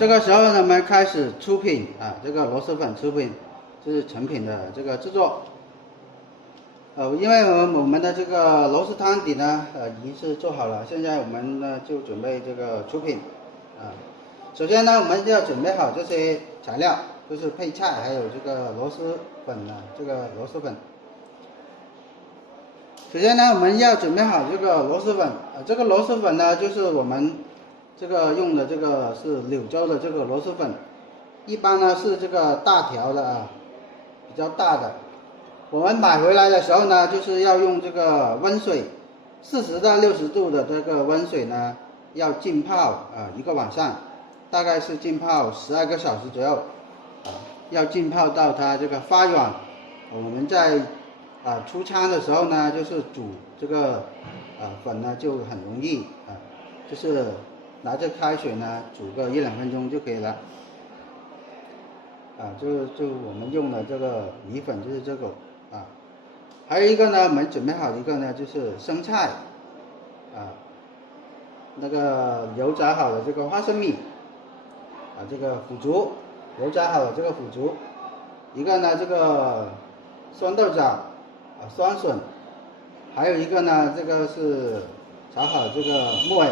这个时候呢，我们开始出品啊，这个螺蛳粉出品，就是成品的这个制作。因为我们的这个螺蛳汤底呢，已经是做好了，现在我们呢就准备这个出品啊。首先呢，我们就要准备好这些材料，就是配菜，还有这个螺蛳粉啊，这个螺蛳粉。首先呢，我们要准备好这个螺蛳粉，这个螺蛳粉呢，就是我们这个用的这个是柳州的这个螺蛳粉，一般呢是这个大条的啊，比较大的。我们买回来的时候呢，就是要用这个温水，40到60度的这个温水呢，要浸泡一个晚上，大概是浸泡12个小时左右，要浸泡到它这个发软。我们在出餐的时候呢，就是煮这个粉呢就很容易就是拿着开水呢煮个1-2分钟就可以了。就我们用的这个米粉就是这个还有一个呢，我们准备好一个呢就是生菜那个油炸好的这个花生米这个腐竹，油炸好的这个腐竹，一个呢这个酸豆角酸笋，还有一个呢这个是炒好这个木耳，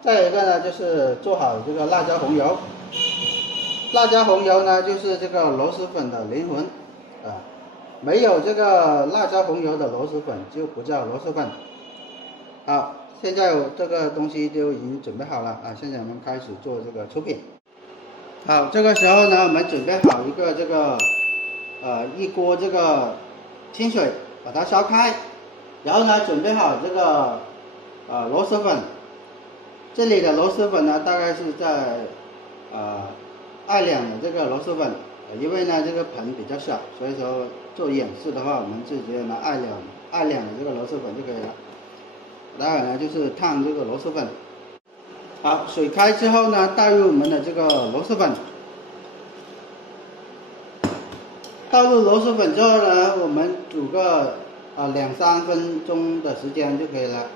再有一个呢就是做好这个辣椒红油。辣椒红油呢就是这个螺蛳粉的灵魂没有这个辣椒红油的螺蛳粉就不叫螺蛳粉。好，现在这个东西就已经准备好了现在我们开始做这个出品。好，这个时候呢，我们准备好一个这个一锅这个清水，把它烧开，然后呢准备好这个螺蛳粉。这里的螺蛳粉呢，大概是在2两的这个螺蛳粉，因为呢这个盆比较小，所以说做演示的话，我们就直接拿2两的这个螺蛳粉就可以了。待会呢就是烫这个螺蛳粉。好，水开之后呢，倒入我们的这个螺蛳粉。倒入螺蛳粉之后呢，我们煮个2-3分钟的时间就可以了。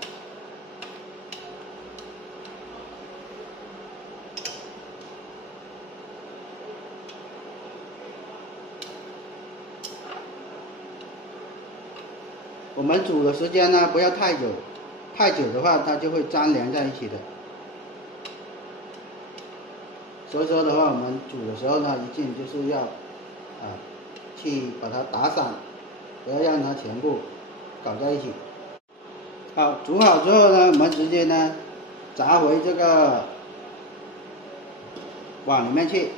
我们煮的时间呢不要太久，太久的话它就会粘连在一起的。所以说的话，我们煮的时候呢，一定就是要去把它打散，不要让它全部搞在一起。好，煮好之后呢，我们直接呢炸回这个碗里面去。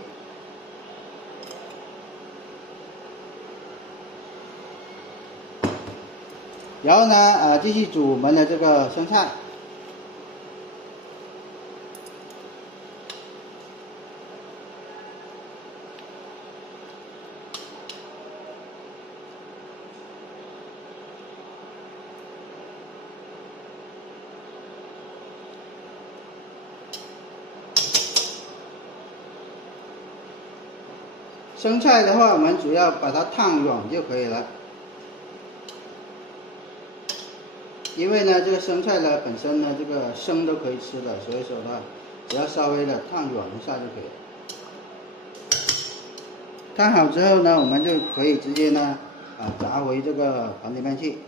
然后呢继续煮我们的这个生菜。生菜的话，我们主要把它烫软就可以了。因为呢，这个生菜呢本身呢，这个生都可以吃的，所以说呢，只要稍微的烫软一下就可以了。烫好之后呢，我们就可以直接呢炸回这个盆里面去。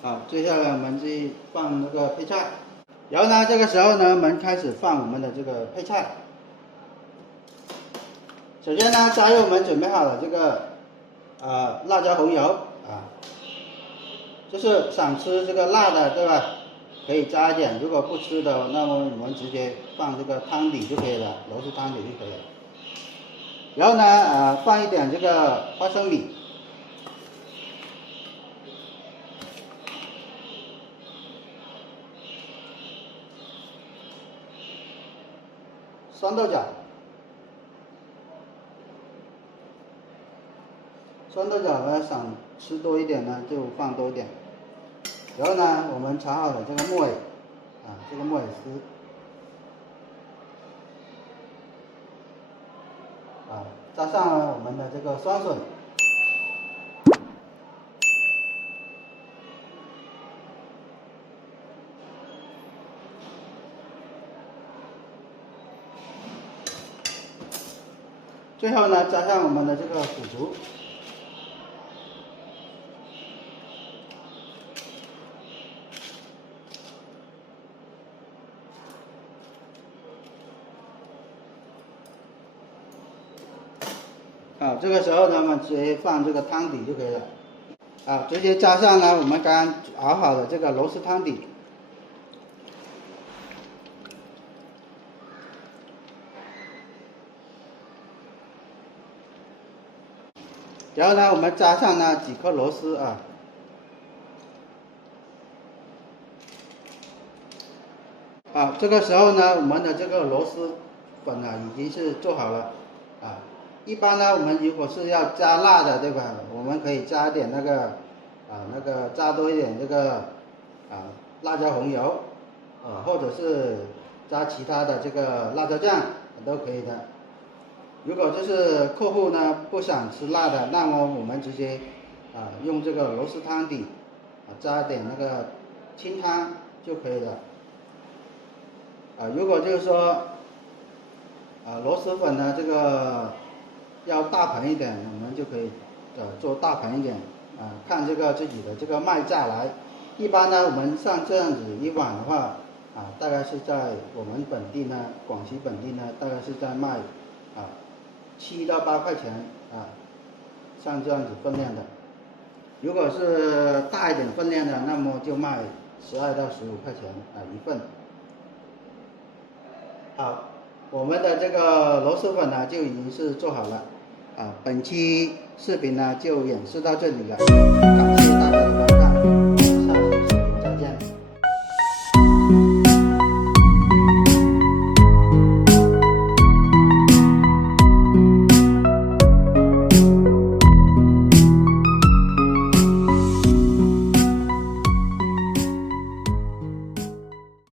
好，接下来我们去放那个配菜，然后呢，这个时候呢，我们开始放我们的这个配菜。首先呢，加入我们准备好的这个辣椒红油就是想吃这个辣的，对吧？可以加一点，如果不吃的，那么我们直接放这个汤底就可以了，螺蛳汤底就可以了。然后呢，放一点这个花生米，酸豆角。酸豆角呢，想吃多一点呢，就放多一点。然后呢，我们炒好的这个木耳这个木耳丝加上我们的这个酸笋，最后呢，加上我们的这个腐竹。这个时候呢，我们直接放这个汤底就可以了。直接加上呢我们刚刚熬好的这个螺丝汤底。然后呢，我们加上呢几颗螺丝啊。这个时候呢，我们的这个螺蛳粉呢已经是做好了。一般呢，我们如果是要加辣的，对吧？我们可以加一点那个加多一点这个辣椒红油，或者是加其他的这个辣椒酱都可以的。如果就是客户呢不想吃辣的，那么我们直接用这个螺蛳汤底加一点那个清汤就可以了。如果就是说螺蛳粉呢这个要大盆一点，我们就可以做大盆一点，看这个自己的这个卖价来。一般呢，我们像这样子一碗的话，大概是在我们本地呢，广西本地呢，大概是在卖7到8块钱像这样子分量的。如果是大一点分量的，那么就卖12到15块钱一份。好，我们的这个螺蛳粉呢就已经是做好了。本期视频呢就演示到这里了，感谢大家。